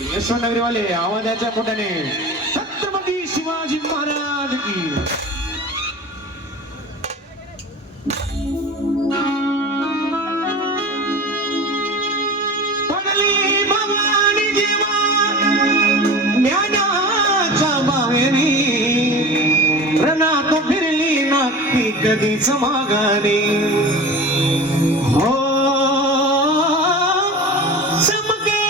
यशवंतनगरीवाले आवाजाच्या पोटाने छत्रपती शिवाजी महाराज की पडली भवानी जेव्हा ज्ञानाच्या बाहेरी रणात फिरली नाती कधीच माघारी हो चमके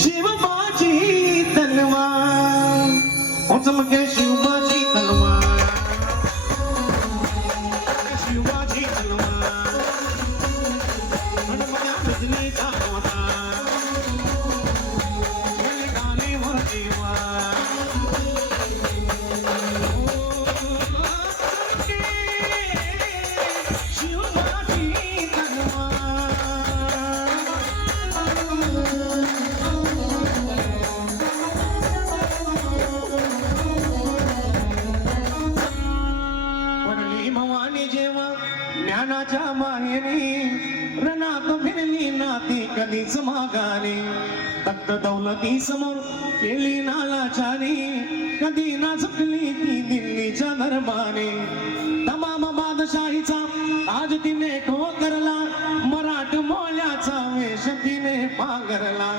शिवबाची तलवार हो चमके शिवबाची तलवार शिवबाची तलवार हनुमान बिजली का अवतार गाने वर देवा ज्ञानाच्या माहेरी रणात फिरली नाती कधीच मागाने तख्त दौलती समोर केली नालाचारी कधी ना झुकली ती दिल्लीच्या दरबारी तमाम बादशाहीचा ताज तिने ठोकरला मराठ मोल्याचा वेश तिने पांघरला